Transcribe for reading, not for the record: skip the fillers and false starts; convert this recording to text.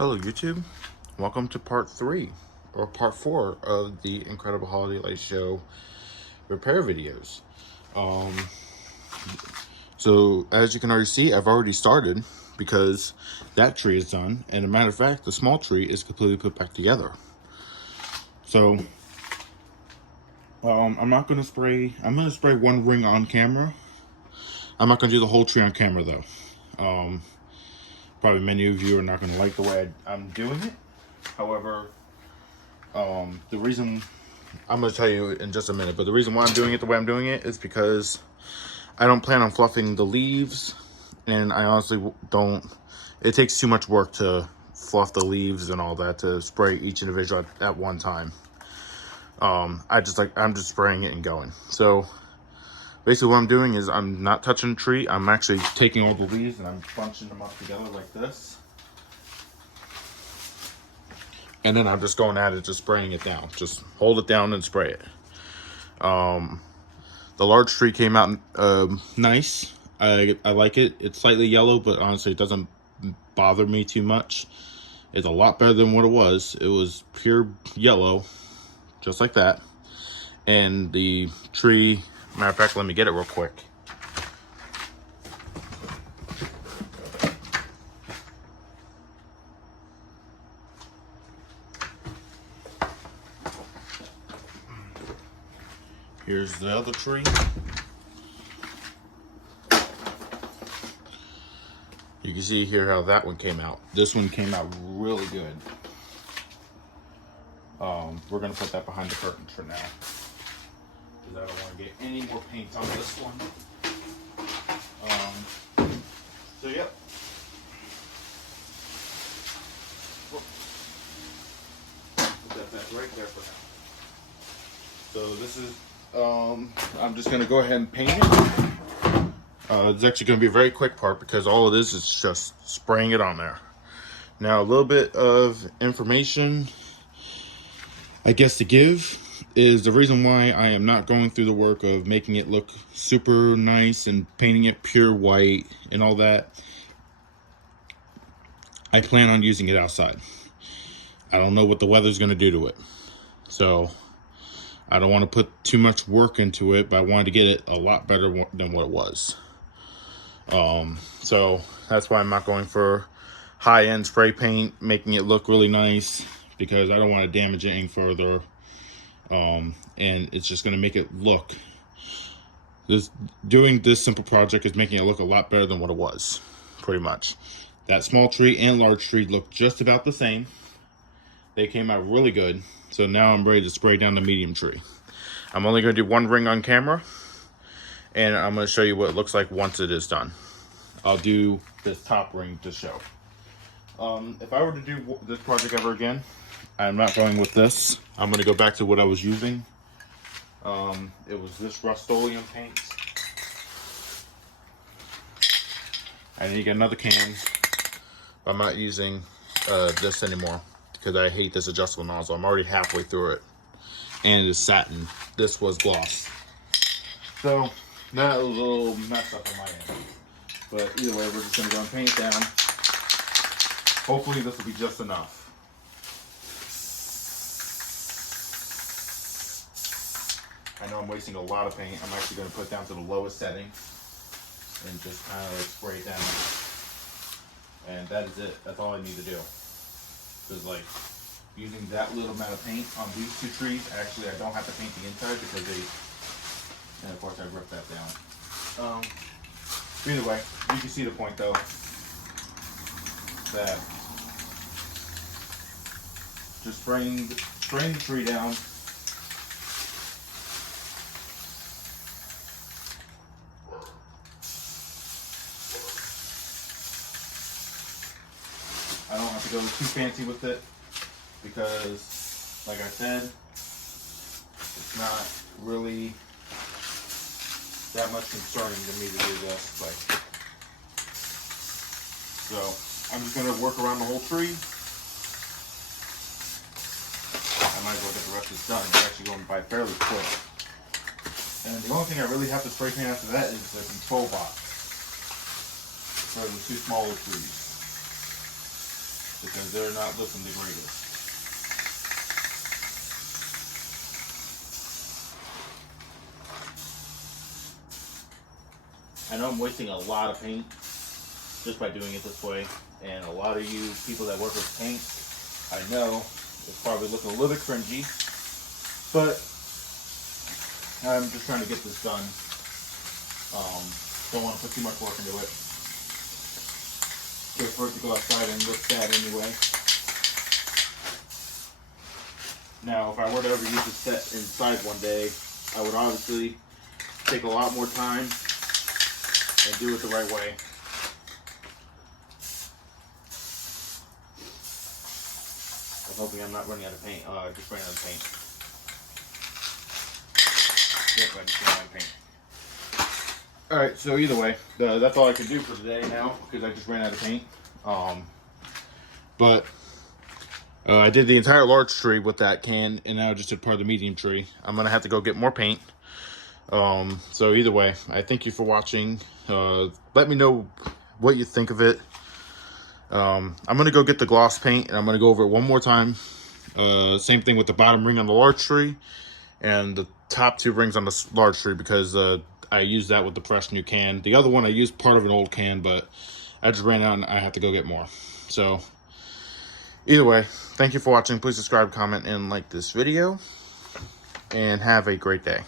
Hello YouTube, welcome to part 3 or part 4 of the Incredible Holiday Light Show repair videos. So as you can already see, I've already started because that tree is done, and as a matter of fact, the small tree is completely put back together. So I'm not going to spray, I'm going to spray one ring on camera. I'm not going to do the whole tree on camera though. Probably many of you are not going to like the way I'm doing it. However, the reason, I'm going to tell you in just a minute, but the reason why I'm doing it the way I'm doing it is because I don't plan on fluffing the leaves, and I honestly don't, it takes too much work to fluff the leaves and all that, to spray each individual at one time. I'm just spraying it and going. So basically what I'm doing is I'm not touching the tree. I'm actually taking all the leaves and I'm bunching them up together like this. And then I'm just going at it, just spraying it down. Just hold it down and spray it. The large tree came out nice. I like it. It's slightly yellow, but honestly, it doesn't bother me too much. It's a lot better than what it was. It was pure yellow, just like that. And the tree, matter of fact, let me get it real quick. Here's the other tree. You can see here how that one came out. This one came out really good. We're gonna put that behind the curtains for now, because I don't want to get any more paint on this one. So yep. Put that back right there for now. So this is, I'm just gonna go ahead and paint it. It's actually going to be a very quick part because all it is just spraying it on there. Now, a little bit of information, I guess, to give is the reason why I am not going through the work of making it look super nice and painting it pure white and all that. I plan on using it outside. I don't know what the weather's going to do to it. So, I don't want to put too much work into it, but I wanted to get it a lot better than what it was. So that's why I'm not going for high-end spray paint, making it look really nice, because I don't want to damage it any further. And it's just going to make it look, doing this simple project is making it look a lot better than what it was, pretty much. That small tree and large tree look just about the same. They came out really good. So now I'm ready to spray down the medium tree. I'm only going to do one ring on camera, and I'm going to show you what it looks like once it is done. I'll do this top ring to show. If I were to do this project ever again, I'm not going with this. I'm going to go back to what I was using. It was this Rust-Oleum paint. I need to get another can. I'm not using this anymore because I hate this adjustable nozzle. I'm already halfway through it. And it is satin. This was gloss. So that was a little messed up on my end. But either way, we're just going to go and paint it down. Hopefully this will be just enough. I know I'm wasting a lot of paint. I'm actually going to put it down to the lowest setting and just kind of spray it down. And that is it. That's all I need to do. Because like using that little amount of paint on these two trees, actually I don't have to paint the inside because they, and of course I ripped that down. Either way, you can see the point though, that just spraying the tree down. I don't have to go too fancy with it because, like I said, it's not really that much concerning to me to do this. Like, so I'm just gonna work around the whole tree. I might as well get the rest of this done. It's actually going by fairly quick. And the only thing I really have to spray paint after that is the control box for the two smaller trees. because they're not looking the greatest. I know I'm wasting a lot of paint just by doing it this way, and a lot of you people that work with paint, I know it's probably looking a little bit cringy, but I'm just trying to get this done. Don't want to put too much work into it. Just for it to go outside and look bad anyway. Now, if I were to ever use this set inside one day, I would obviously take a lot more time and do it the right way. I'm hoping I'm not running out of paint. I just ran out of paint. Yep, I just ran out of paint. Alright, so either way, that's all I can do for today now, because I just ran out of paint. But I did the entire large tree with that can, and now I just did part of the medium tree. I'm going to have to go get more paint. So either way, I thank you for watching. Let me know what you think of it. I'm going to go get the gloss paint, and I'm going to go over it one more time. Same thing with the bottom ring on the large tree, and the top two rings on the large tree, because I used that with the fresh new can. The other one I used part of an old can, but I just ran out and I have to go get more. So either way, thank you for watching. Please subscribe, comment, and like this video, and have a great day.